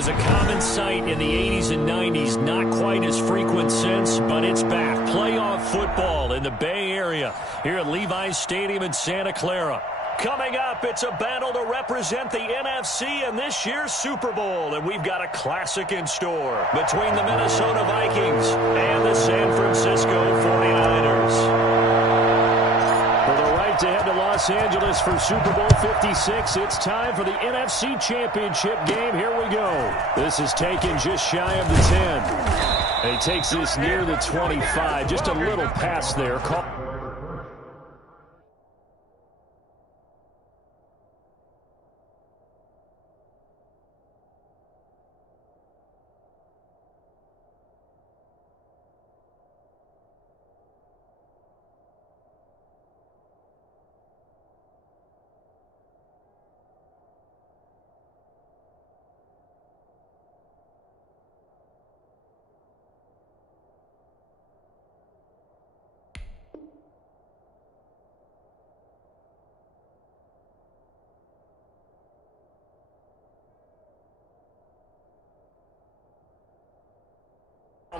was a common sight in the 80s and 90s, not quite as frequent since, but it's back. Playoff football in the Bay Area here at Levi's Stadium in Santa Clara. Coming up, it's a battle to represent the NFC in this year's Super Bowl, and we've got a classic in store between the Minnesota Vikings and the San Francisco 49ers. To head to Los Angeles for Super Bowl 56. It's time for the NFC Championship game. Here we go. This is taken just shy of the 10. And he takes this near the 25. Just a little pass there.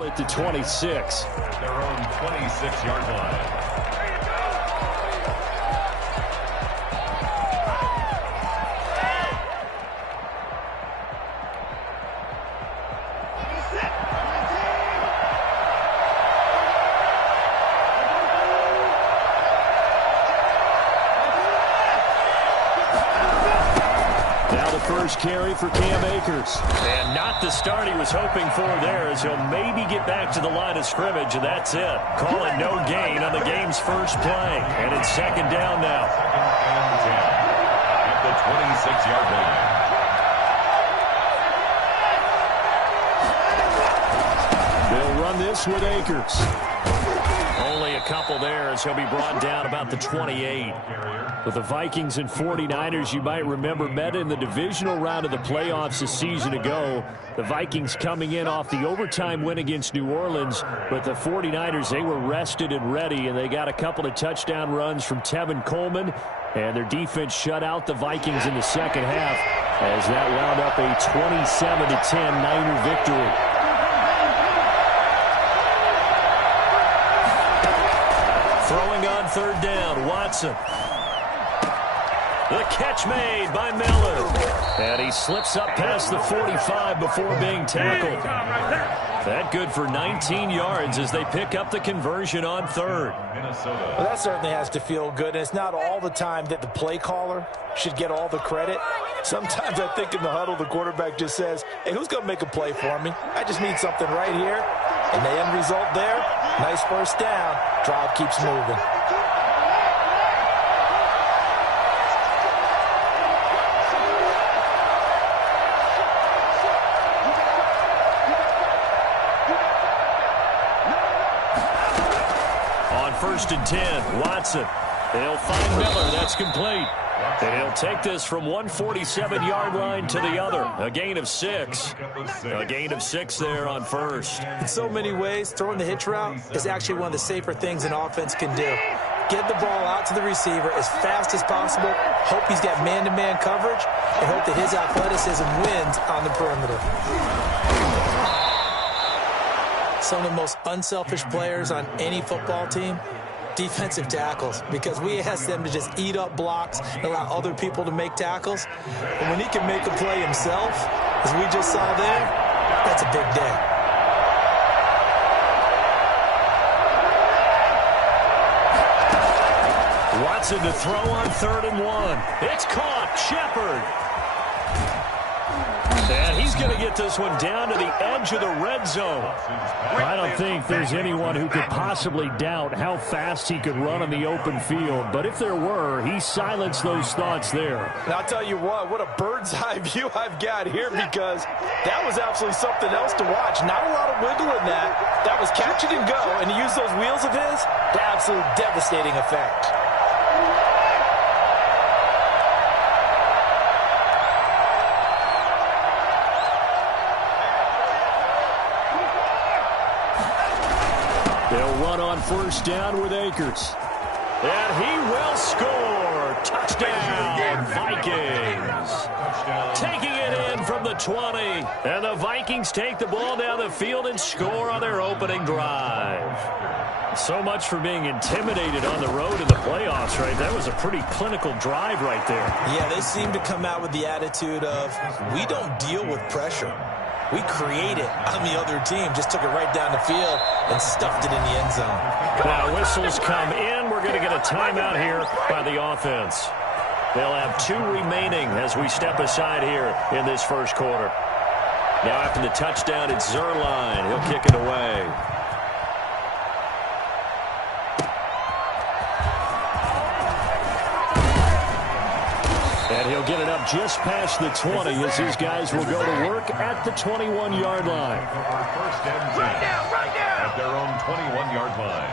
At the 26. At their own 26-yard line. First carry for Cam Akers. And not the start he was hoping for there, as he'll maybe get back to the line of scrimmage, and that's it. Call it no gain on the game's first play. And it's second down now. Second and 10 at the 26-yard line. They'll run this with Akers. Only a couple there as he'll be brought down about the 28. With the Vikings and 49ers, you might remember met in the divisional round of the playoffs a season ago. The Vikings coming in off the overtime win against New Orleans, but the 49ers, they were rested and ready, and they got a couple of touchdown runs from Tevin Coleman, and their defense shut out the Vikings in the second half as that wound up a 27-10 Niner victory. Throwing on third down, Watson. The catch made by Miller. And he slips up past the 45 before being tackled. That good for 19 yards as they pick up the conversion on third. Well, that certainly has to feel good. And it's not all the time that the play caller should get all the credit. Sometimes I think in the huddle, the quarterback just says, hey, who's going to make a play for me? I just need something right here. And the end result there, nice first down. Drive keeps moving. First and 10, Watson. They'll find Miller. That's complete. And he'll take this from 147-yard line to the other. A gain of 6. A gain of 6 there on first. In so many ways, throwing the hitch route is actually one of the safer things an offense can do. Get the ball out to the receiver as fast as possible, hope he's got man-to-man coverage, and hope that his athleticism wins on the perimeter. Some of the most unselfish players on any football team, defensive tackles, because we ask them to just eat up blocks and allow other people to make tackles. And when he can make a play himself, as we just saw there, that's a big day. Watson to throw on 3rd and 1. It's caught. Shepard. And he's going to get this one down to the edge of the red zone. I don't think there's anyone who could possibly doubt how fast he could run on the open field. But if there were, he silenced those thoughts there. And I'll tell you what a bird's eye view I've got here, because that was absolutely something else to watch. Not a lot of wiggle in that. That was catch it and go. And to use those wheels of his, the absolute devastating effect. They'll run on first down with Akers. And he will score. Touchdown, Vikings. Taking it in from the 20. And the Vikings take the ball down the field and score on their opening drive. So much for being intimidated on the road in the playoffs, right? That was a pretty clinical drive right there. Yeah, they seem to come out with the attitude of, we don't deal with pressure. We create it on the other team. Just took it right down the field and stuffed it in the end zone. Now whistles come in. We're going to get a timeout here by the offense. They'll have 2 remaining as we step aside here in this first quarter. Now after the touchdown, it's Zerline. He'll kick it away. And he'll get it up just past the 20 as these guys will go to work at the 21-yard line. First and 10 at their own 21-yard line.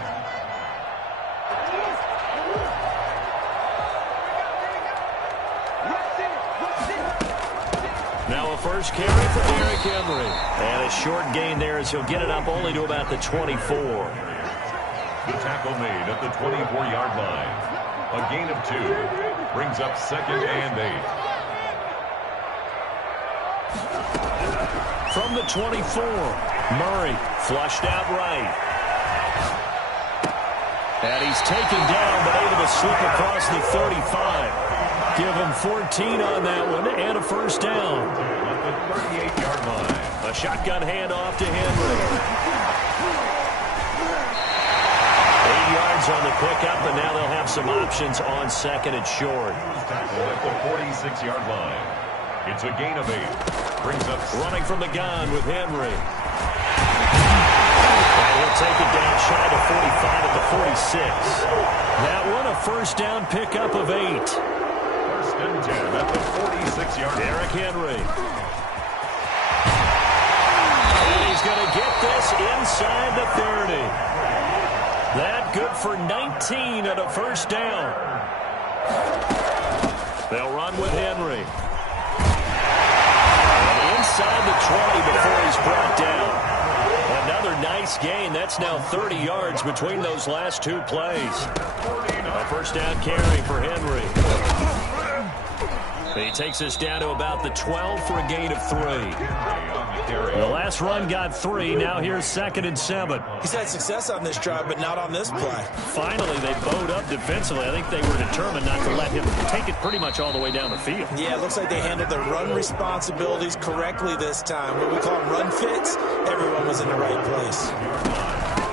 Now a first carry for Derrick Henry. And a short gain there as he'll get it up only to about the 24. The tackle made at the 24-yard line. A gain of 2 brings up 2nd and 8. From the 24, Murray flushed out right. And he's taken down but able to slip across the 35. Give him 14 on that one and a first down. At the 38-yard line. A shotgun handoff to Henry. 8 yards on the pickup, and now they'll have some options on 2nd and short. Tackle at the 46-yard line. It's a gain of 8. Brings up running from the gun with Henry. And he'll take it down shy to 45 at the 46. That one a first down pickup of 8. First and 10 at the 46-yard line. Derrick Henry. And he's going to get this inside the 30. That good for 19 at a first down. They'll run with Henry. And inside the 20 before he's brought down. Another nice gain. That's now 30 yards between those last 2 plays. A first down carry for Henry. He takes us down to about the 12 for a gain of 3. The last run got 3. Now here's 2nd and 7. He's had success on this drive, but not on this play. Finally, they bowed up defensively. I think they were determined not to let him take it pretty much all the way down the field. Yeah, it looks like they handled their run responsibilities correctly this time. What we call run fits, everyone was in the right place.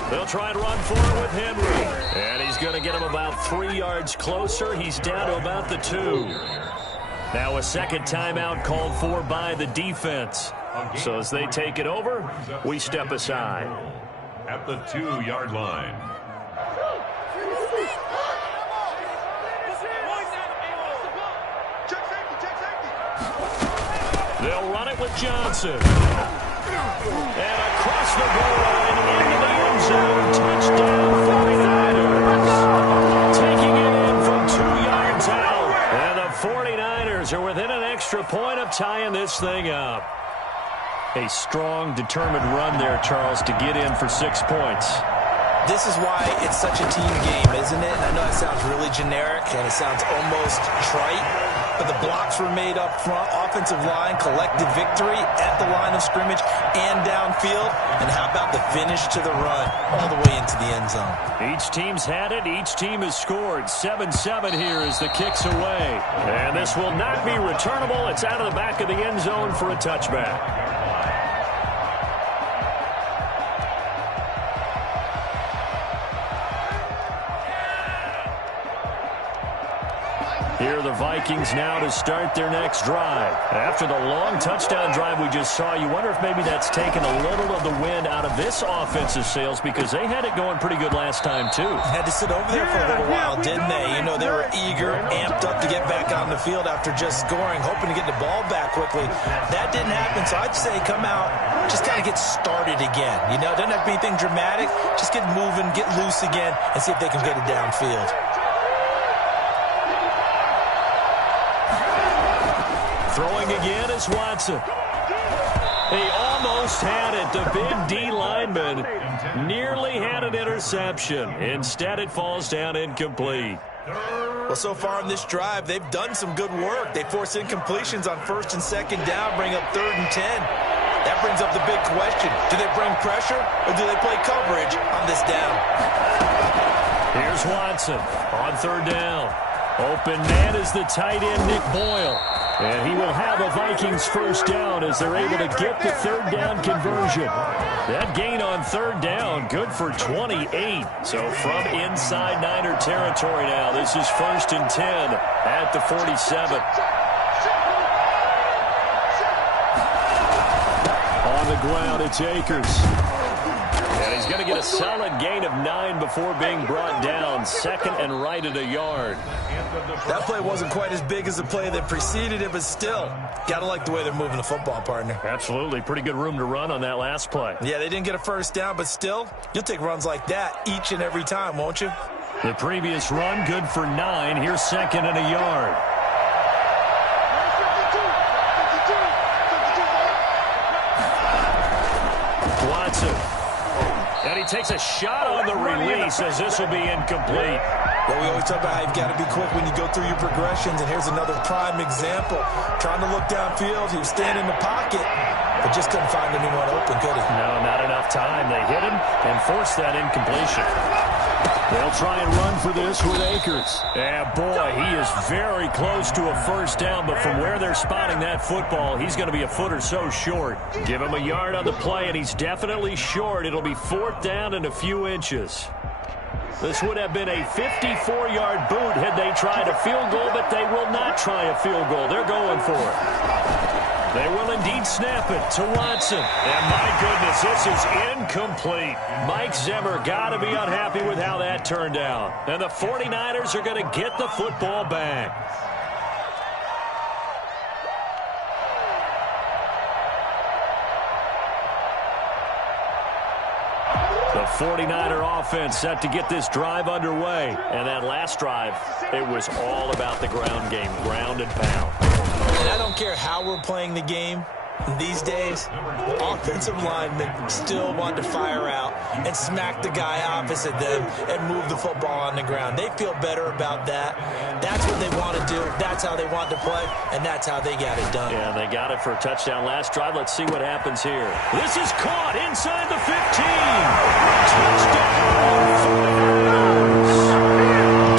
They'll try and run for it with Henry. And he's going to get him about 3 yards closer. He's down to about the 2. Now a second timeout called for by the defense. So as they take it over, we step aside. At the 2-yard line. They'll run it with Johnson. And across the goal line into the end zone. Touchdown 49ers. Taking it in from 2 yards out. And the 49ers are within an extra point of tying this thing up. A strong, determined run there, Charles, to get in for 6 points. This is why it's such a team game, isn't it? I know it sounds really generic and it sounds almost trite, but the blocks were made up front. Offensive line, collective victory at the line of scrimmage and downfield. And how about the finish to the run all the way into the end zone? Each team's had it. Each team has scored. 7-7 here as the kick's away. And this will not be returnable. It's out of the back of the end zone for a touchback. Here are the Vikings now to start their next drive. After the long touchdown drive we just saw, you wonder if maybe that's taken a little of the wind out of this offensive sails because they had it going pretty good last time, too. Had to sit over there for a little while, didn't they? You know, they were eager, amped up to get back on the field after just scoring, hoping to get the ball back quickly. That didn't happen, so I'd say come out, just kind of get started again. You know, it doesn't have to be anything dramatic. Just get moving, get loose again, and see if they can get it downfield. Throwing again is Watson. He almost had it. The big D lineman nearly had an interception. Instead, it falls down incomplete. Well, so far in this drive, they've done some good work. They force incompletions on 1st and 2nd down, bring up 3rd and 10. That brings up the big question. Do they bring pressure or do they play coverage on this down? Here's Watson on 3rd down. Open man is the tight end, Nick Boyle. And he will have a Vikings 1st down as they're able to get the 3rd down conversion. That gain on 3rd down, good for 28. So from inside Niner territory now, this is 1st and 10 at the 47. On the ground, it's Akers. And he's going to get a solid gain of 9 before being brought down. 2nd and right at a yard. That play wasn't quite as big as the play that preceded it, but still, got to like the way they're moving the football, partner. Absolutely. Pretty good room to run on that last play. Yeah, they didn't get a 1st down, but still, you'll take runs like that each and every time, won't you? The previous run, good for 9. Here's 2nd and a yard. Watson. And he takes a shot on the release as this will be incomplete. Well, we always talk about how you've got to be quick when you go through your progressions, and here's another prime example. Trying to look downfield, he was standing in the pocket, but just couldn't find anyone open, could he? No, not enough time. They hit him and forced that incompletion. They'll try and run for this with Akers. And boy, he is very close to a 1st down, but from where they're spotting that football, he's going to be a foot or so short. Give him a yard on the play, and he's definitely short. It'll be 4th down and a few inches. This would have been a 54-yard boot had they tried a field goal, but they will not try a field goal. They're going for it. They will indeed snap it to Watson. And my goodness, this is incomplete. Mike Zimmer got to be unhappy with how that turned out. And the 49ers are going to get the football back. The 49er offense set to get this drive underway. And that last drive, it was all about the ground game, ground and pound. And I don't care how we're playing the game these days, offensive linemen still want to fire out and smack the guy opposite them and move the football on the ground. They feel better about that. That's what they want to do. That's how they want to play, and that's how they got it done. Yeah, they got it for a touchdown last drive. Let's see what happens here. This is caught inside the 15. Touchdown, 49ers.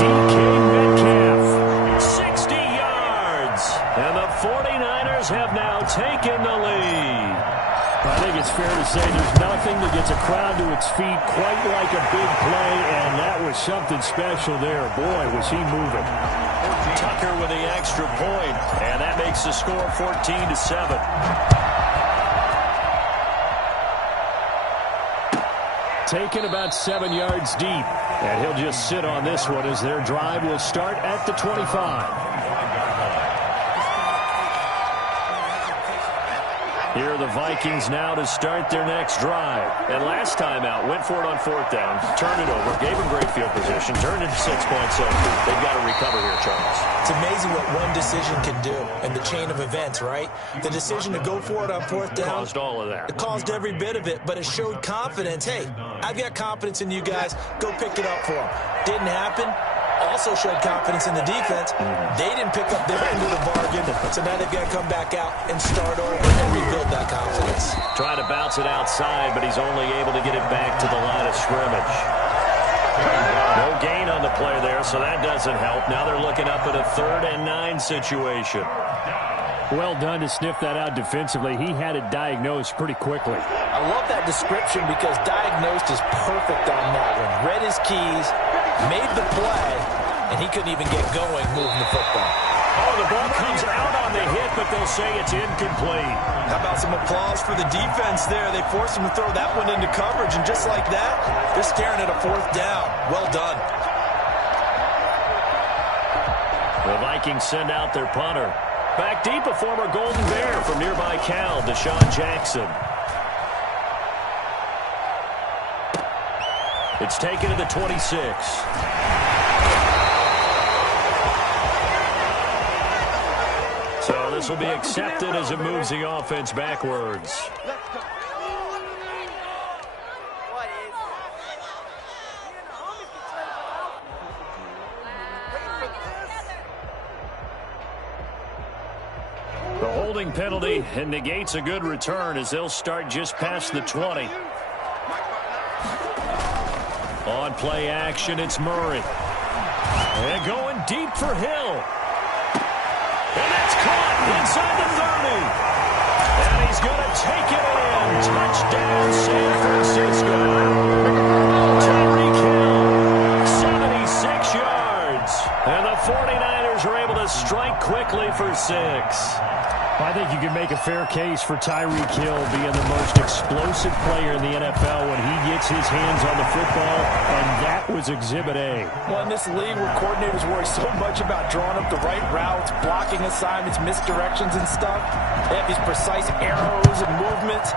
DK Metcalf, 60 yards. And the 49ers have now taken the lead. I think it's fair to say there's nothing that gets a crowd to its feet quite like a big play, and that was something special there. Boy, was he moving. Tucker with the extra point, and that makes the score 14-7. Taken about 7 yards deep, and he'll just sit on this one as their drive will start at the 25. Here are the Vikings now to start their next drive. And last time out, went for it on 4th down, turned it over, gave him great field position, turned it to 6 points. So they've got to recover here, Charles. It's amazing what one decision can do in the chain of events, right? The decision to go for it on 4th down. Caused all of that. It caused every bit of it, but it showed confidence. Hey, I've got confidence in you guys. Go pick it up for them. Didn't happen. Also showed confidence in the defense. They didn't pick up their end of the bargain, so now they've got to come back out and start over and rebuild that confidence. Trying to bounce it outside, but he's only able to get it back to the line of scrimmage. No gain on the play there, so that doesn't help. Now they're looking up at a 3rd and 9 situation. Well done to sniff that out defensively. He had it diagnosed pretty quickly. I love that description because diagnosed is perfect on that one. Read his keys, made the play, and he couldn't even get going moving the football. Oh, the ball comes out on the hit, but they'll say it's incomplete. How about some applause for the defense there? They forced him to throw that one into coverage, and just like that, they're staring at a 4th down. Well done. The Vikings send out their punter. Back deep, a former Golden Bear from nearby Cal, Deshaun Jackson. It's taken to the 26. So this will be accepted as it moves the offense backwards. The holding penalty and negates a good return as they'll start just past the 20. On play action, it's Murray. And going deep for Hill. And that's caught inside the 30. And he's going to take it in. Touchdown, San Francisco. Tyreek Hill, 76 yards. And the 49ers are able to strike quickly for 6. I think you can make a fair case for Tyreek Hill being the most explosive player in the NFL when he gets his hands on the football, and that was Exhibit A. Well, in this league where coordinators worry so much about drawing up the right routes, blocking assignments, misdirections and stuff, they have these precise arrows and movements.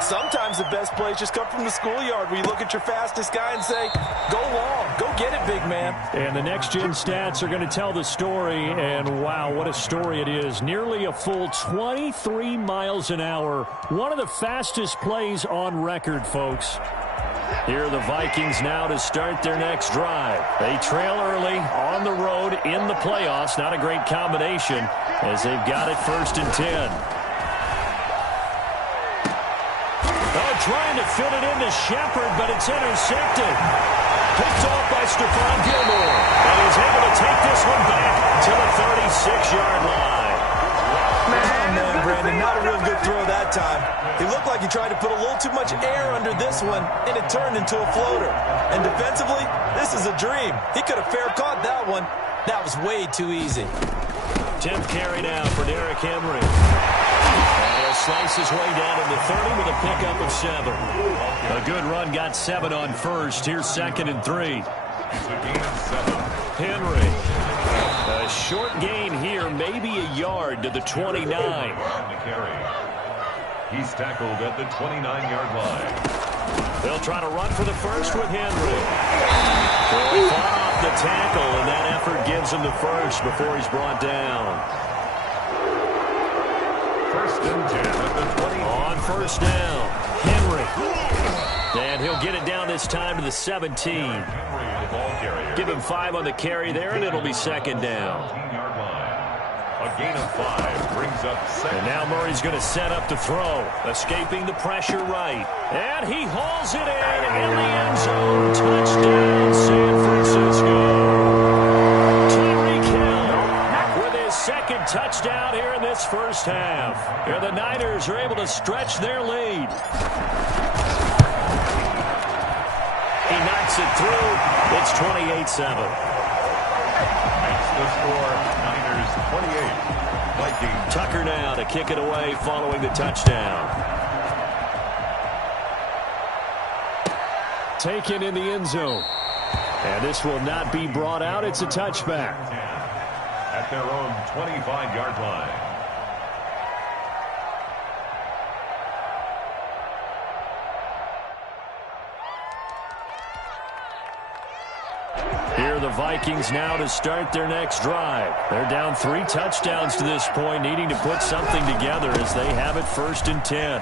Sometimes the best plays just come from the schoolyard where you look at your fastest guy and say, go long, go get it, big man. And the next-gen stats are going to tell the story, and wow, what a story it is. Nearly a full 23 miles an hour. One of the fastest plays on record, folks. Here are the Vikings now to start their next drive. They trail early on the road in the playoffs. Not a great combination as they've got it 1st and 10. Trying to fit it into Shepard, but it's intercepted. Picked off by Stephon Gilmore. And he's able to take this one back to the 36-yard line. Man, Brandon, not a real good throw that time. He looked like he tried to put a little too much air under this one, and it turned into a floater. And defensively, this is a dream. He could have fair caught that one. That was way too easy. 10th carry now for Derrick Henry. Slice his way down to the 30 with a pickup of 7. A good run, got 7 on first. Here's 2nd and 3. It's a gain of 7. Henry. A short gain here, maybe a yard to the 29. He's tackled at the 29-yard line. They'll try to run for the first with Henry. They fought off the tackle, and that effort gives him the first before he's brought down. 1st and 10 at the 20. On 1st down, Henry. And he'll get it down this time to the 17. Give him 5 on the carry there, and it'll be 2nd down. A gain of 5 brings up 2nd. And now Murray's going to set up to throw, escaping the pressure right. And he hauls it in the end zone. Touchdown, San Francisco. Tyreek Hill with his 2nd touchdown here in this first half. Here the Niners are able to stretch their lead. He knocks it through. It's 28-7. Makes the score, Niners 28. Vikings. Tucker now to kick it away following the touchdown. Taken in the end zone. And this will not be brought out. It's a touchback. At their own 25-yard line. Here are the Vikings now to start their next drive. They're down 3 touchdowns to this point, needing to put something together as they have it 1st and 10.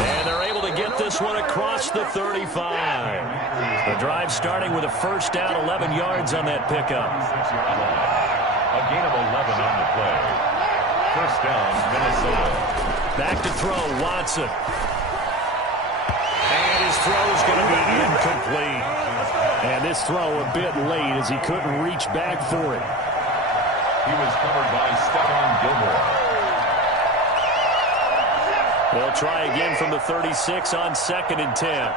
And they're able to get this one across the 35. The drive starting with a 1st down, 11 yards on that pickup. A gain of 11 on the play. 1st down, Minnesota. Back to throw, Watson. And his throw's going to be incomplete. And this throw a bit late as he couldn't reach back for it. He was covered by Stephon Gilmore. They'll try again from the 36 on 2nd and 10.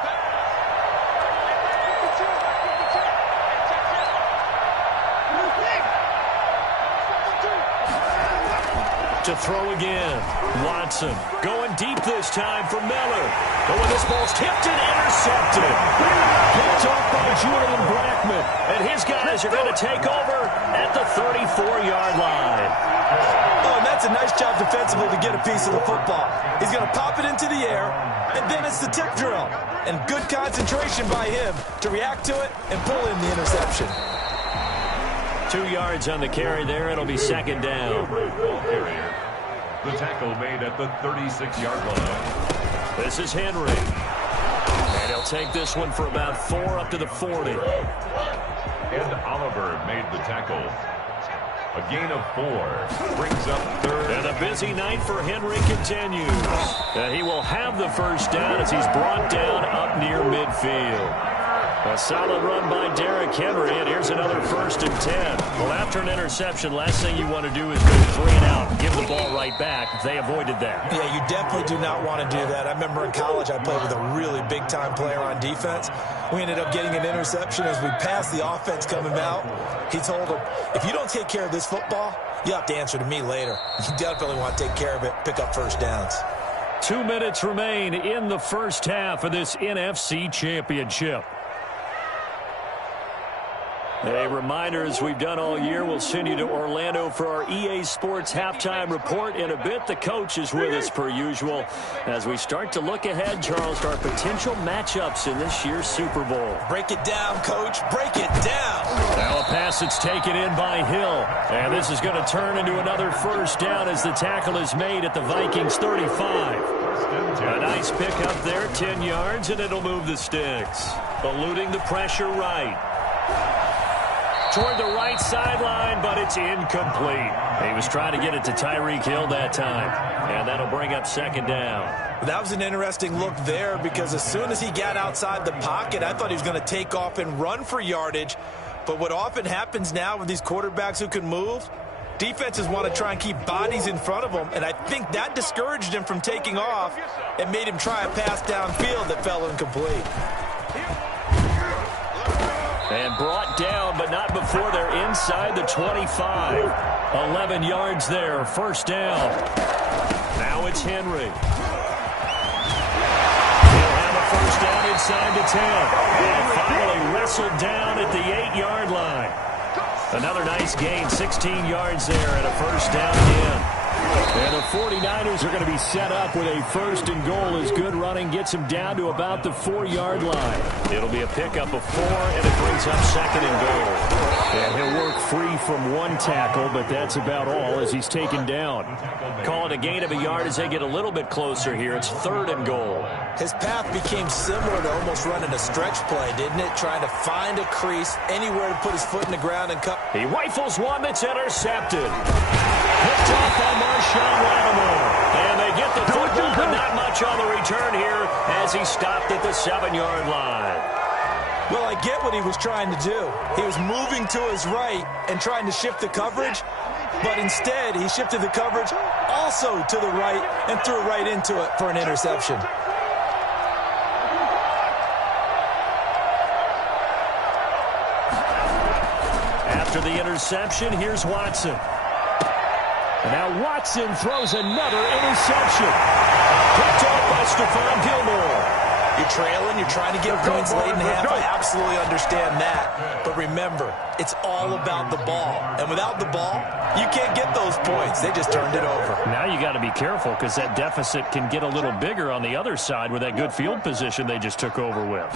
To throw again. Watson going deep this time for Miller. But when this ball's tipped and intercepted. Picked off by Julian Blackmon. And his guys are going to take over at the 34-yard line. Oh, and that's a nice job defensively to get a piece of the football. He's going to pop it into the air, and then it's the tip drill. And good concentration by him to react to it and pull in the interception. 2 yards on the carry there. It'll be second down. Ball carrier. The tackle made at the 36-yard line. This is Henry. And he'll take this one for about 4 up to the 40. And Oliver made the tackle. A gain of 4 brings up third. And a busy night for Henry continues. He will have the first down as he's brought down up near midfield. A solid run by Derrick Henry, and here's another 1st and 10. Well, after an interception, last thing you want to do is go 3 and out and give the ball right back. They avoided that. Yeah, you definitely do not want to do that. I remember in college I played with a really big-time player on defense. We ended up getting an interception as we passed the offense coming out. He told him, if you don't take care of this football, you have to answer to me later. You definitely want to take care of it, pick up first downs. 2 minutes remain in the first half of this NFC Championship. A reminder, as we've done all year, we'll send you to Orlando for our EA Sports halftime report in a bit. The coach is with us per usual as we start to look ahead, Charles, to our potential matchups in this year's Super Bowl. Break it down, Coach. Break it down. Now a pass that's taken in by Hill. And this is going to turn into another first down as the tackle is made at the Vikings 35. A nice pickup there, 10 yards, and it'll move the sticks. Eluding the pressure right. Toward the right sideline, but it's incomplete. He was trying to get it to Tyreek Hill that time, and that'll bring up second down. That was an interesting look there because as soon as he got outside the pocket, I thought he was going to take off and run for yardage. But what often happens now with these quarterbacks who can move, defenses want to try and keep bodies in front of them, and I think that discouraged him from taking off and made him try a pass downfield that fell incomplete. And brought down, but not before they're inside the 25. 11 yards there, first down. Now it's Henry. He'll have a first down inside the 10. And finally wrestled down at the 8-yard line. Another nice gain, 16 yards there, and a first down again. And the 49ers are going to be set up with a 1st and goal as good running gets him down to about the 4-yard line. It'll be a pickup of 4, and it brings up 2nd and goal. And he'll work free from 1 tackle, but that's about all as he's taken down. Call it a gain of a yard as they get a little bit closer here. It's 3rd and goal. His path became similar to almost running a stretch play, didn't it? Trying to find a crease, anywhere to put his foot in the ground and cut. He rifles one that's intercepted. Picked off by Marshawn Lattimore. And they get the football, but not much on the return here as he stopped at the 7-yard line. Well, I get what he was trying to do. He was moving to his right and trying to shift the coverage, but instead he shifted the coverage also to the right and threw right into it for an interception. After the interception, here's Watson. And now Watson throws another interception. Picked off by Stephon Gilmore. You're trailing, you're trying to get points late in half. I absolutely understand that. But remember, it's all about the ball. And without the ball, you can't get those points. They just turned it over. Now you got to be careful because that deficit can get a little bigger on the other side with that good field position they just took over with.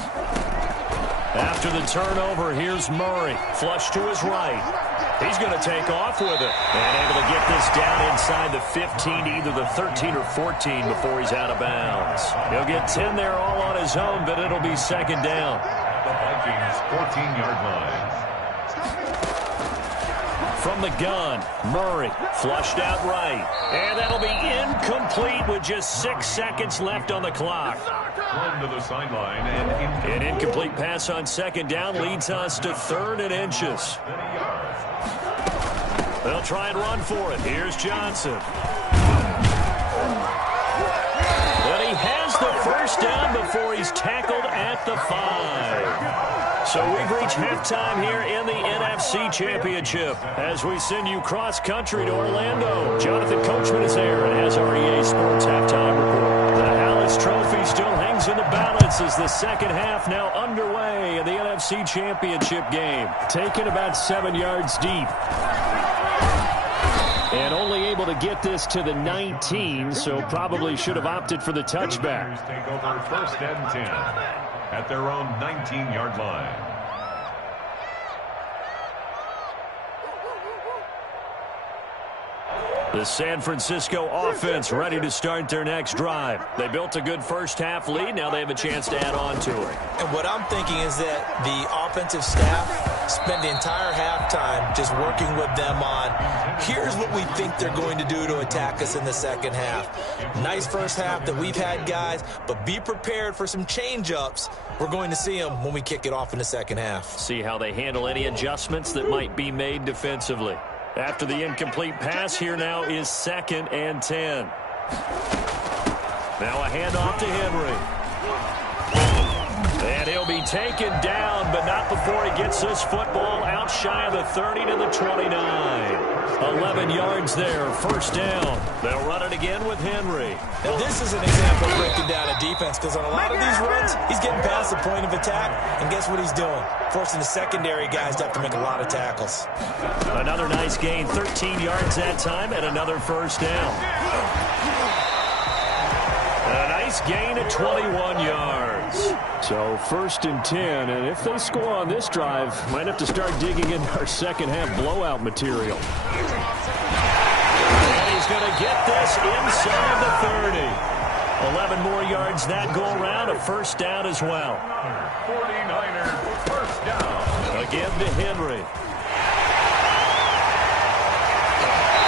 After the turnover, here's Murray. Flush to his right. He's going to take off with it. And able to get this down inside the 15, either the 13 or 14 before he's out of bounds. He'll get 10 there all on his own, but it'll be second down. The Vikings 14-yard line. From the gun, Murray flushed out right. And that'll be incomplete with just 6 seconds left on the clock. Run to the sideline and incomplete. An incomplete pass on second down leads us to 3rd and inches. They'll try and run for it. Here's Johnson. And he has the first down before he's tackled at the 5. So we've reached halftime here in the NFC Championship as we send you cross-country to Orlando. Jonathan Coachman is there and has our EA Sports halftime report. The Hallis Trophy still hangs in the balance as the second half now underway in the NFC Championship game. Taken about 7 yards deep. And only able to get this to the 19, so probably should have opted for the touchback. Take over 1st and 10 at their own 19-yard line. The San Francisco offense ready to start their next drive. They built a good first-half lead. Now they have a chance to add on to it. And what I'm thinking is that the offensive staff spent the entire halftime just working with them on, here's what we think they're going to do to attack us in the second half. Nice first half that we've had, guys, but be prepared for some change-ups. We're going to see them when we kick it off in the second half. See how they handle any adjustments that might be made defensively. After the incomplete pass, here now is 2nd and 10. Now a handoff to Henry. And he'll be taken down, but not before he gets this football out shy of the 30 to the 29. 11 yards there, first down. They'll run it again with Henry. Now this is an example of breaking down a defense, because on a lot of these runs, he's getting past the point of attack, and guess what he's doing? Forcing the secondary guys to have to make a lot of tackles. Another nice gain, 13 yards that time, and another first down. A nice gain of 21 yards. So 1st and 10, and if they score on this drive, might have to start digging into our second half blowout material. And he's going to get this inside the 30. 11 more yards that go around, a first down as well. 49ers first down. Again to Henry.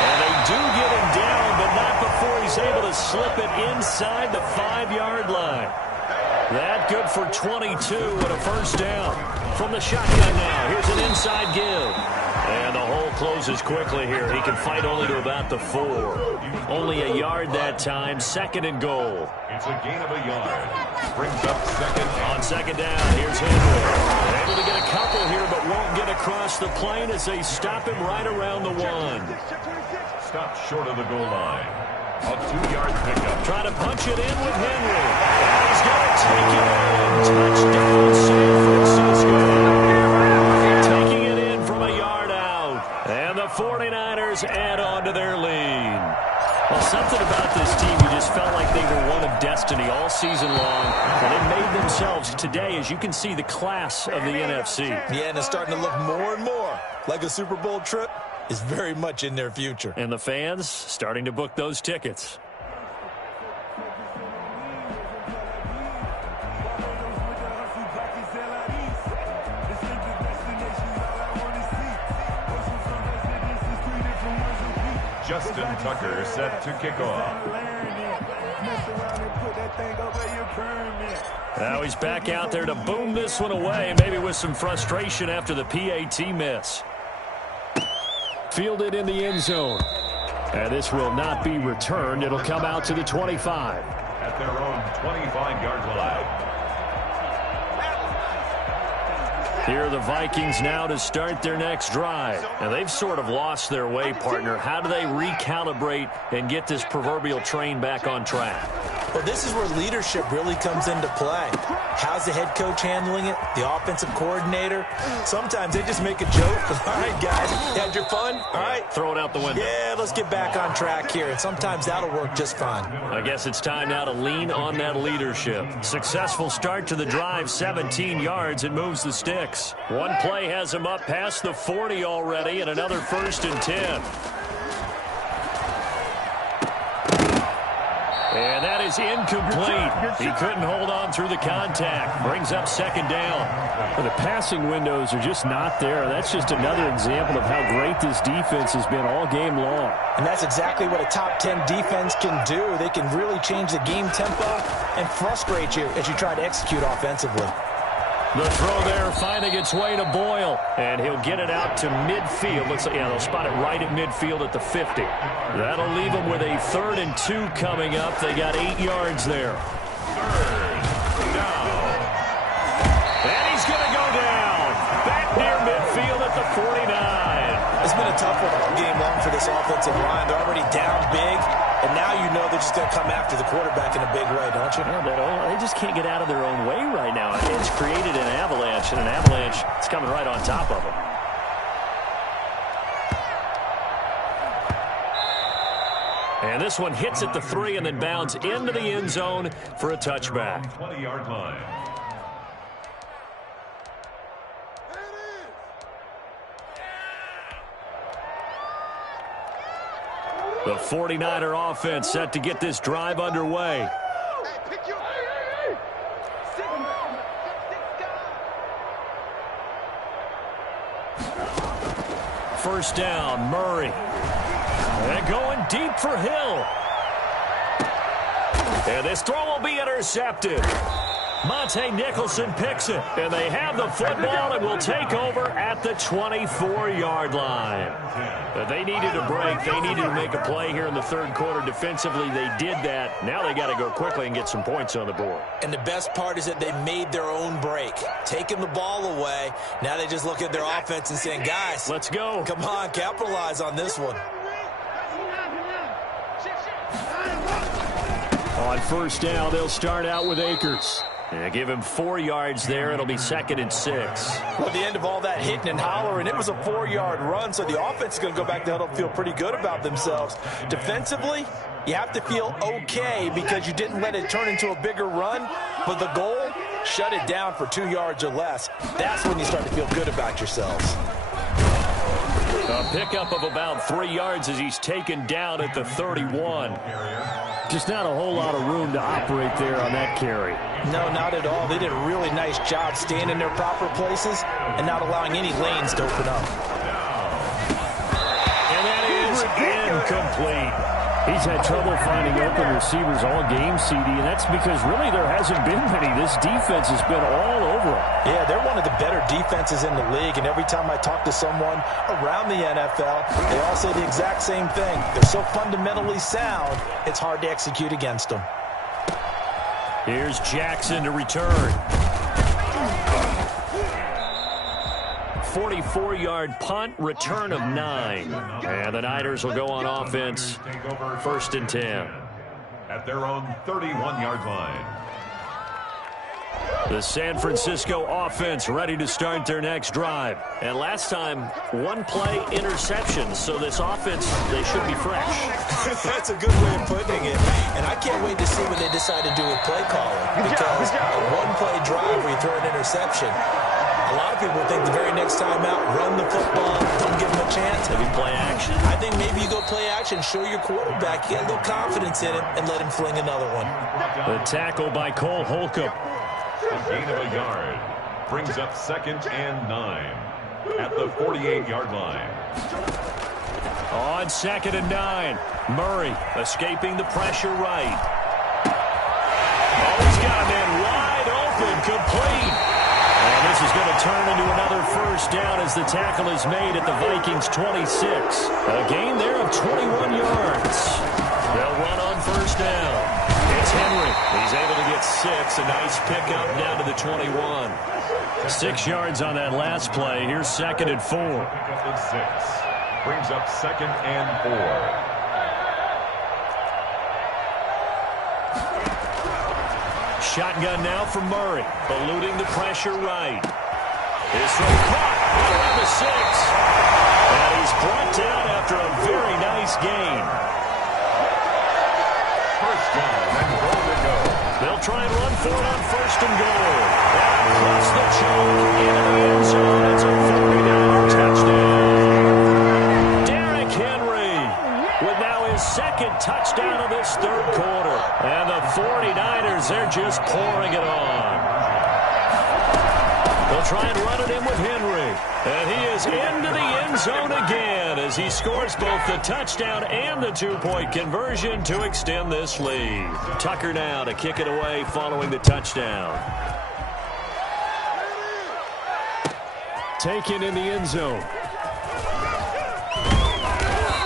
And they do get him down, but not before he's able to slip it inside the 5-yard line. That good for 22 and a first down. From the shotgun now, here's an inside give. And the hole closes quickly here. He can fight only to about the 4. Only a yard that time, 2nd and goal. It's a gain of a yard. Brings up 2nd. On 2nd down, here's Henry. Able to get a couple here, but won't get across the plane as they stop him right around the 1. Stopped short of the goal line. A 2-yard pickup. Trying to punch it in with Henry. And he's going to take it in. Touchdown, San Francisco. Taking it in from a yard out. And the 49ers add on to their lead. Well, something about this team, you just felt like they were one of destiny all season long. And they made themselves today, as you can see, the class of the NFC. Yeah, and it's starting to look more and more like a Super Bowl trip is very much in their future. And the fans starting to book those tickets. Justin Tucker set to kick off. Now he's back out there to boom this one away, maybe with some frustration after the PAT miss. Fielded in the end zone. And this will not be returned. It'll come out to the 25. At their own 25-yard line. Here are the Vikings now to start their next drive. And they've sort of lost their way, partner. How do they recalibrate and get this proverbial train back on track? Well, this is where leadership really comes into play. How's the head coach handling it? The offensive coordinator? Sometimes they just make a joke. All right, guys, you had your fun? All right. Throw it out the window. Yeah, let's get back on track here. And sometimes that'll work just fine. I guess it's time now to lean on that leadership. Successful start to the drive, 17 yards. It moves the sticks. One play has him up past the 40 already, and another 1st and 10. And that is incomplete. He couldn't hold on through the contact. Brings up 2nd down. Well, the passing windows are just not there. That's just another example of how great this defense has been all game long. And that's exactly what a top 10 defense can do. They can really change the game tempo and frustrate you as you try to execute offensively. The throw there finding its way to Boyle. And he'll get it out to midfield. Looks like, yeah, they'll spot it right at midfield at the 50. That'll leave them with a 3rd and 2 coming up. They got 8 yards there. 3rd down. And he's going to go down. Back near midfield at the 49. It's been a tough one all game long for this offensive line. They're already down big. And now you know they're just going to come after the quarterback in a big way, don't you? Yeah, they just can't get out of their own way right now. It's created an avalanche, and an avalanche is coming right on top of them. And this one hits at the 3 and then bounds into the end zone for a touchback. 20-yard line. The 49er offense set to get this drive underway. First down, Murray. And going deep for Hill. And this throw will be intercepted. Monte Nicholson picks it. And they have the football and will take over at the 24-yard line. They needed a break. They needed to make a play here in the third quarter. Defensively, they did that. Now they got to go quickly and get some points on the board. And the best part is that they made their own break. Taking the ball away. Now they just look at their offense and saying, guys, let's go. Come on, capitalize on this one. On first down, they'll start out with Akers. And give him 4 yards there. It'll be 2nd and 6. Well, at the end of all that hitting and hollering, it was a 4-yard run, so the offense is going to go back to huddle and feel pretty good about themselves. Defensively, you have to feel okay because you didn't let it turn into a bigger run, but the goal, shut it down for 2 yards or less. That's when you start to feel good about yourselves. A pickup of about 3 yards as he's taken down at the 31. Just not a whole lot of room to operate there on that carry. No, not at all. They did a really nice job staying in their proper places and not allowing any lanes to open up. And that is incomplete. He's had trouble finding open receivers all game, CD, and that's because really there hasn't been many. This defense has been all over them. Yeah, they're one of the better defenses in the league, and every time I talk to someone around the NFL, they all say the exact same thing. They're so fundamentally sound, it's hard to execute against them. Here's Jackson to return. 44-yard punt, return of 9. And the Niners will go on offense, 1st and 10. At their own 31-yard line. The San Francisco offense ready to start their next drive. And last time, 1-play interception. So this offense, they should be fresh. That's a good way of putting it. And I can't wait to see what they decide to do with play calling. Because a 1-play drive where you throw an interception, a lot of people think the very next time out, run the football, don't give them a chance. Maybe play action. I think maybe you go play action, show your quarterback, you get a little confidence in him, and let him fling another one. The tackle by Cole Holcomb. A gain of a yard brings up 2nd and 9 at the 48-yard line. On 2nd and 9, Murray escaping the pressure right. Oh, he's got a man wide open, complete. And this is going to turn into another first down as the tackle is made at the Vikings 26. A gain there of 21 yards. They'll run on first down. It's Henry. He's able to get 6. A nice pickup down to the 21. 6 yards on that last play. Here's 2nd and 4. Pickup of 6. Brings up 2nd and 4. Shotgun now for Murray, eluding the pressure right. His throw caught around the 6. And he's brought down after a very nice gain. First down and goal to go. They'll try and run for it on 1st and goal. And across the choke into the end zone. It's a 49er touchdown. Derrick Henry with now his 2nd touchdown of this third quarter. And the 49ers, they're just pouring it on. They'll try and run it in with Henry. And he is into the end zone again as he scores both the touchdown and the 2-point conversion to extend this lead. Tucker now to kick it away following the touchdown. Taken in the end zone.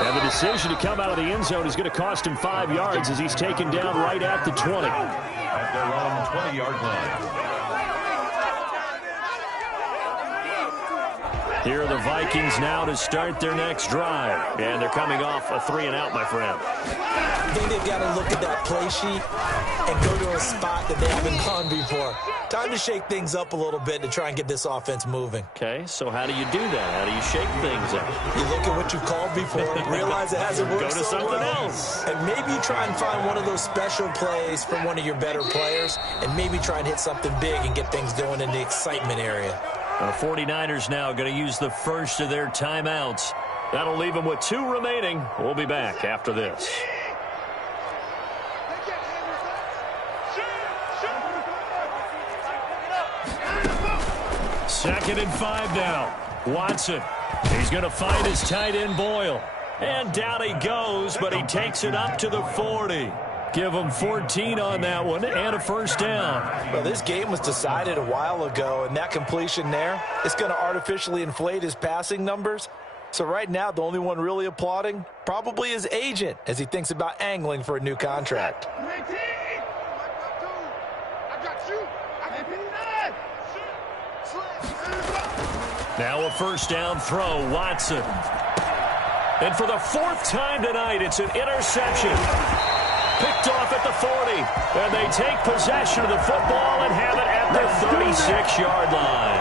And the decision to come out of the end zone is going to cost him 5 yards as he's taken down right at the 20. At their own 20-yard line. Here are the Vikings now to start their next drive. And they're coming off a 3-and-out, my friend. I think they've got to look at that play sheet and go to a spot that they haven't gone before. Time to shake things up a little bit to try and get this offense moving. Okay, so how do you do that? How do you shake things up? You look at what you called before, realize it hasn't worked Go to so something well, else. and maybe you try and find one of those special plays from one of your better players, and maybe try and hit something big and get things going in the excitement area. The 49ers now going to use the first of their timeouts That'll leave him with 2 remaining. We'll be back after this. Second and 5 now. Watson. He's going to find his tight end Boyle. And down he goes, but he takes it up to the 40. Give him 14 on that one and a first down. Well, this game was decided a while ago, and that completion there is going to artificially inflate his passing numbers. So right now, the only one really applauding probably his agent as he thinks about angling for a new contract. Now a first down throw, Watson. And for the 4th time tonight, it's an interception. Picked off at the 40. And they take possession of the football and have it at the 36-yard line.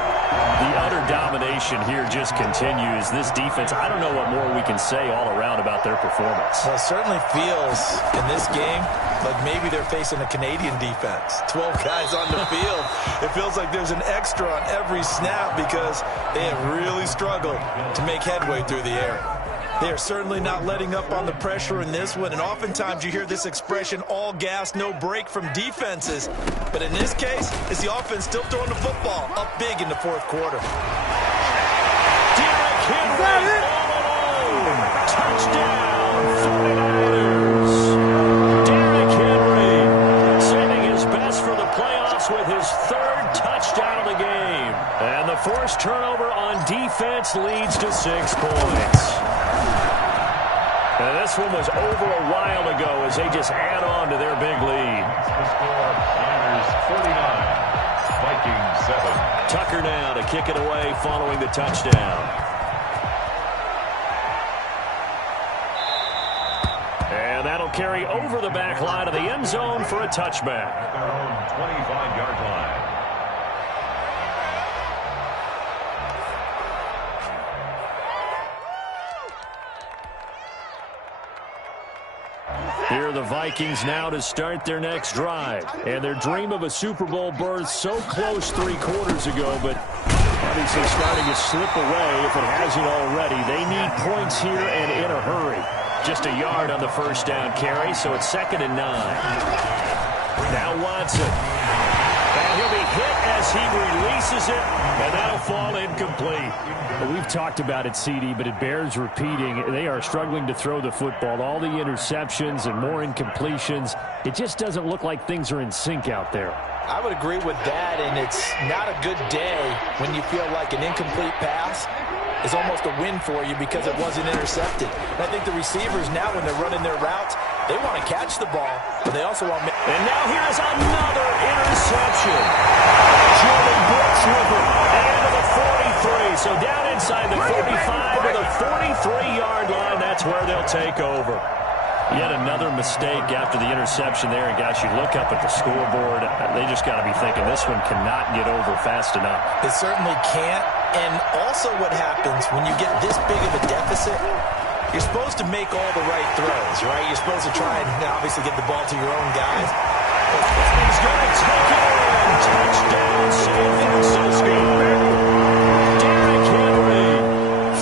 The utter domination here just continues. This defense, I don't know what more we can say all around about their performance. Well, it certainly feels in this game like maybe they're facing a Canadian defense. 12 guys on the field. It feels like there's an extra on every snap because they have really struggled to make headway through the air. They are certainly not letting up on the pressure in this one, and oftentimes you hear this expression, all gas, no break from defenses. But in this case, it's the offense still throwing the football up big in the 4th quarter. Derrick Henry all alone. Touchdown, 49ers. Derrick Henry saving his best for the playoffs with his 3rd touchdown of the game. And the forced turnover on defense leads to 6 points. And this one was over a while ago as they just add on to their big lead. The score, Niners 49, Vikings 7. Tucker now to kick it away following the touchdown. And that'll carry over the back line of the end zone for a touchback. At their own 25-yard line. Here are the Vikings now to start their next drive. And their dream of a Super Bowl berth so close 3 quarters ago, but obviously starting to slip away if it hasn't already. They need points here and in a hurry. Just a yard on the first down carry, so it's 2nd and 9. Now Watson. And he'll be hit as he releases it, and that'll fall incomplete. Well, we've talked about it, CD, but it bears repeating. They are struggling to throw the football. All the interceptions and more incompletions. It just doesn't look like things are in sync out there. I would agree with that, and it's not a good day when you feel like an incomplete pass is almost a win for you because it wasn't intercepted. And I think the receivers now, when they're running their routes, they want to catch the ball, but they also want to... And now here's another interception. Jordan Brooks with it. And to the 43. So down inside the 45 to the 43-yard line. That's where they'll take over. Yet another mistake after the interception there. And, guys, you look up at the scoreboard. They just got to be thinking this one cannot get over fast enough. It certainly can't. And also what happens when you get this big of a deficit, you're supposed to make all the right throws, right? You're supposed to try and obviously get the ball to your own guys. He's going to take it in. Touchdown, San Francisco. Derrick Henry,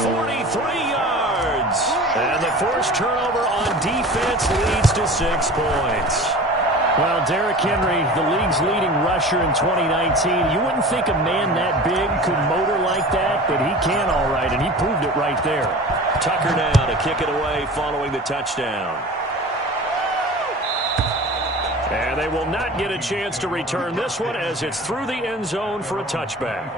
43 yards. And the forced turnover on defense leads to 6 points. Well, Derrick Henry, the league's leading rusher in 2019. You wouldn't think a man that big could motor like that, but he can all right, and he proved it right there. Tucker now to kick it away following the touchdown. And they will not get a chance to return this one as it's through the end zone for a touchback.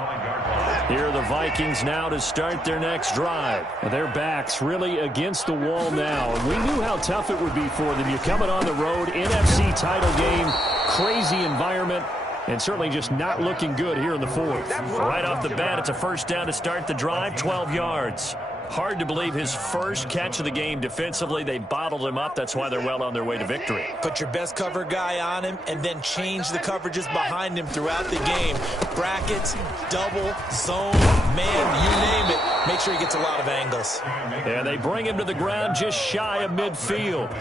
Here are the Vikings now to start their next drive. Their backs really against the wall now. We knew how tough it would be for them. You're coming on the road, NFC title game, crazy environment, and certainly just not looking good here in the 4th. Right off the bat, it's a first down to start the drive, 12 yards. Hard to believe his first catch of the game defensively. They bottled him up. That's why they're well on their way to victory. Put your best cover guy on him and then change the coverages behind him throughout the game. Brackets, double, zone, man, you name it. Make sure he gets a lot of angles. And they bring him to the ground just shy of midfield.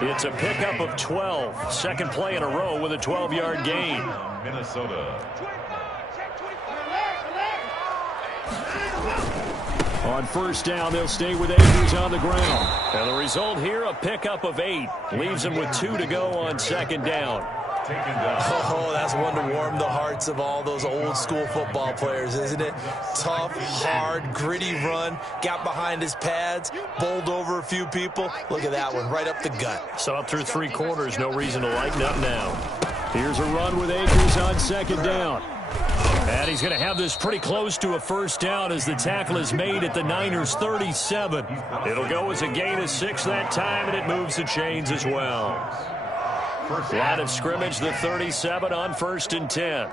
It's a pickup of 12. Second play in a row with a 12-yard gain. Minnesota. On first down, they'll stay with Akers on the ground. And the result here, a pickup of 8. Leaves them with 2 to go on second down. Oh, that's one to warm the hearts of all those old school football players, isn't it? Tough, hard, gritty run, got behind his pads, bowled over a few people. Look at that one, right up the gut. Saw it through 3 quarters, no reason to lighten up now. Here's a run with Akers on second down. And he's going to have this pretty close to a first down as the tackle is made at the Niners' 37. It'll go as a gain of 6 that time, and it moves the chains as well. Line of scrimmage, the 37 on 1st and 10.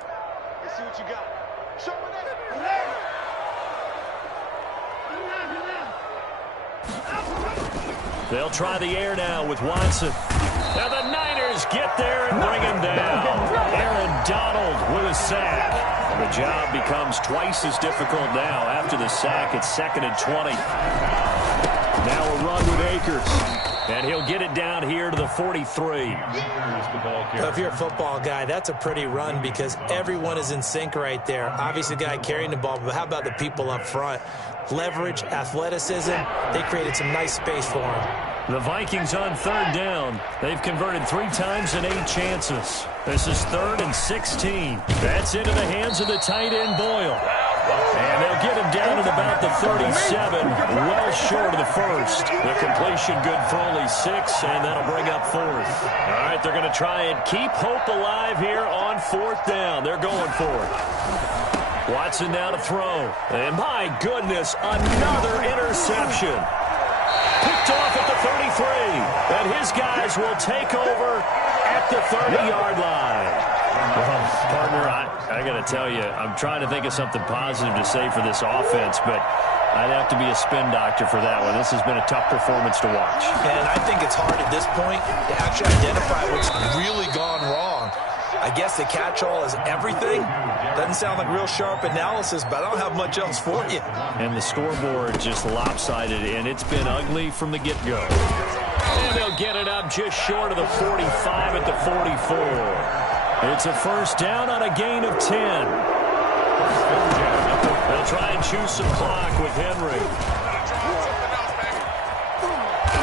They'll try the air now with Watson. Now the Niners get there and bring him down. Aaron Donald with a sack. The job becomes twice as difficult now after the sack. It's 2nd and 20. Now a run with Akers. And he'll get it down here to the 43. If you're a football guy, that's a pretty run because everyone is in sync right there. Obviously, the guy carrying the ball, but how about the people up front? Leverage, athleticism, they created some nice space for him. The Vikings on 3rd down. They've converted 3 times in 8 chances. This is 3rd and 16. That's into the hands of the tight end, Boyle. And they'll get him down at about the 37, well short of the first. The completion good for only 6, and that'll bring up 4th. All right, they're going to try and keep hope alive here on 4th down. They're going for it. Watson now to throw. And my goodness, another interception. Picked off at the 33. And his guys will take over at the 30-yard line. Well, partner, I got to tell you, I'm trying to think of something positive to say for this offense, but I'd have to be a spin doctor for that one. This has been a tough performance to watch. And I think it's hard at this point to actually identify what's really gone wrong. I guess the catch-all is everything. Doesn't sound like real sharp analysis, but I don't have much else for you. And the scoreboard just lopsided, and it's been ugly from the get-go. And they'll get it up just short of the 45 at the 44. It's a first down on a gain of 10. They'll try and choose some clock with Henry.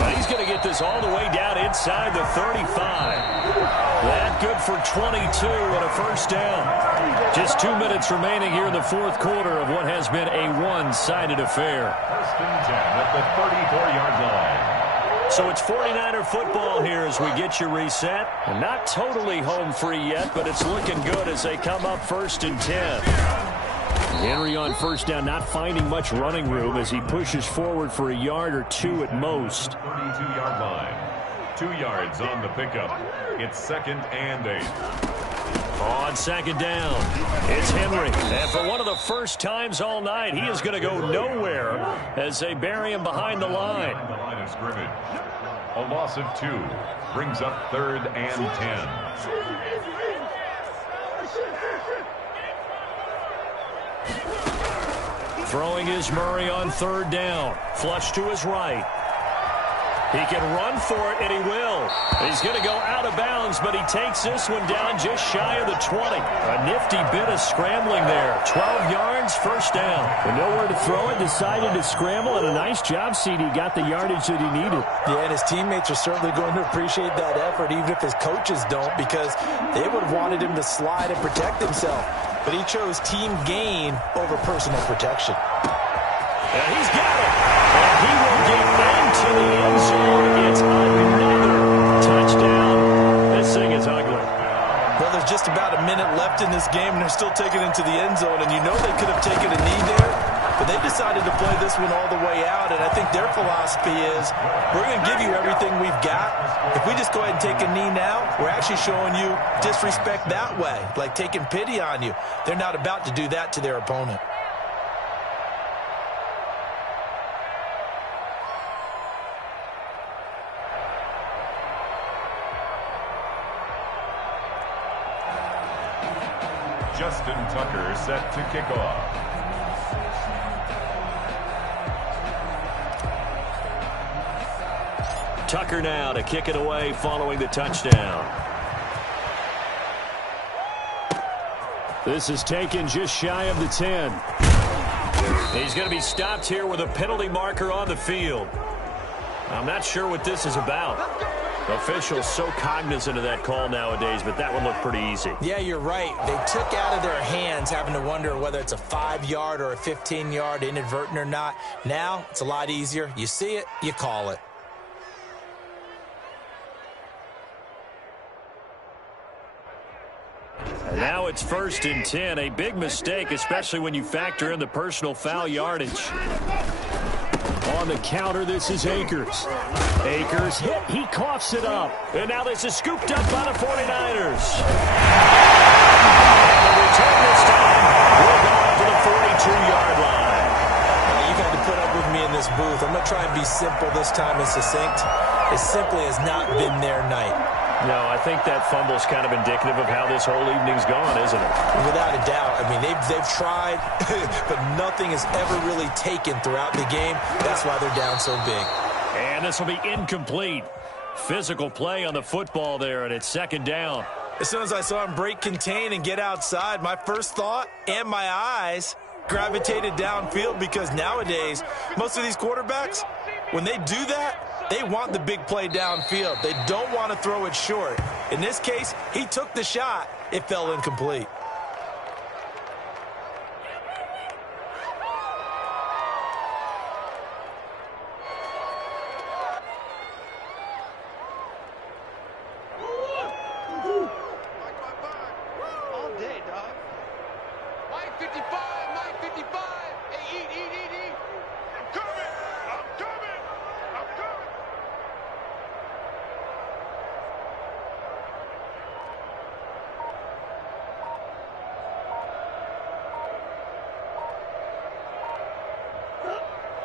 But he's going to get this all the way down inside the 35. That good for 22 and a first down. Just 2 minutes remaining here in the 4th quarter of what has been a one-sided affair. First and 10 at the 34-yard line. So it's 49er football here as we get you reset. And not totally home free yet, but it's looking good as they come up 1st and 10. Henry on first down, not finding much running room as he pushes forward for a yard or 2 at most. 32-yard line. 2 yards on the pickup. It's 2nd and 8. On 2nd down, it's Henry. And for one of the first times all night, he is going to go nowhere as they bury him behind the line. The line of scrimmage. A loss of 2 brings up 3rd and 10. Throwing is Murray on 3rd down. Flush to his right. He can run for it, and he will. He's going to go out of bounds, but he takes this one down just shy of the 20. A nifty bit of scrambling there. 12 yards, first down. And nowhere to throw it, decided to scramble, and a nice job, CD. Got the yardage that he needed. Yeah, and his teammates are certainly going to appreciate that effort, even if his coaches don't, because they would have wanted him to slide and protect himself. But he chose team gain over personal protection. And he's got it. And he will get into the end zone. It's another touchdown. This thing is ugly. Well, there's just about a minute left in this game, and they're still taking it into the end zone. And you know they could have taken a knee there, but they decided to play this one all the way out. And I think their philosophy is, we're going to give you everything we've got. If we just go ahead and take a knee now, we're actually showing you disrespect that way, like taking pity on you. They're not about to do that to their opponent. Justin Tucker set to kick off. Tucker now to kick it away following the touchdown. This is taken just shy of the 10. He's going to be stopped here with a penalty marker on the field. I'm not sure what this is about. Officials so cognizant of that call nowadays, but that one looked pretty easy. Yeah, you're right. They took out of their hands having to wonder whether it's a 5-yard or a 15-yard inadvertent or not. Now, it's a lot easier. You see it, you call it. And now it's 1st and 10. A big mistake, especially when you factor in the personal foul yardage. On the counter, this is Akers. Akers hit. He coughs it up. And now this is scooped up by the 49ers. And the return this time will go out to the 42-yard line. You've had to put up with me in this booth. I'm going to try and be simple this time and succinct. It simply has not been their night. No, I think that fumble's kind of indicative of how this whole evening's gone, isn't it? Without a doubt. I mean, they've tried, but nothing has ever really taken throughout the game. That's why they're down so big. And this will be incomplete. Physical play on the football there, and it's 2nd down. As soon as I saw him break contain and get outside, my first thought and my eyes gravitated downfield, because nowadays, most of these quarterbacks, when they do that, they want the big play downfield. They don't want to throw it short. In this case, he took the shot. It fell incomplete. All day, dog. Mike 55, Mike 55. Hey, eat. I'm coming.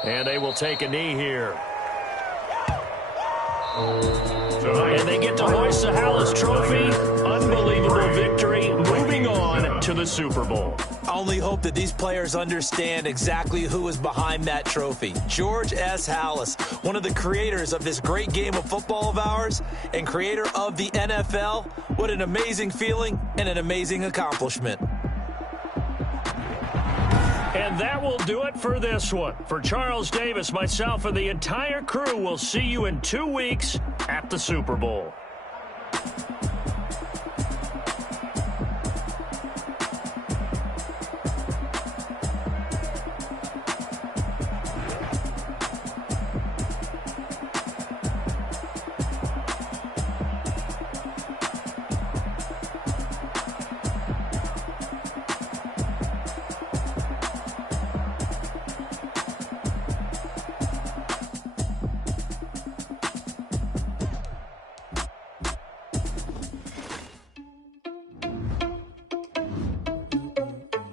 And they will take a knee here. And they get to hoist the Hallis Trophy. Unbelievable victory. Moving on to the Super Bowl. I only hope that these players understand exactly who is behind that trophy. George S. Hallis, one of the creators of this great game of football of ours and creator of the NFL. What an amazing feeling and an amazing accomplishment. And that will do it for this one. For Charles Davis, myself, and the entire crew, we'll see you in 2 weeks at the Super Bowl.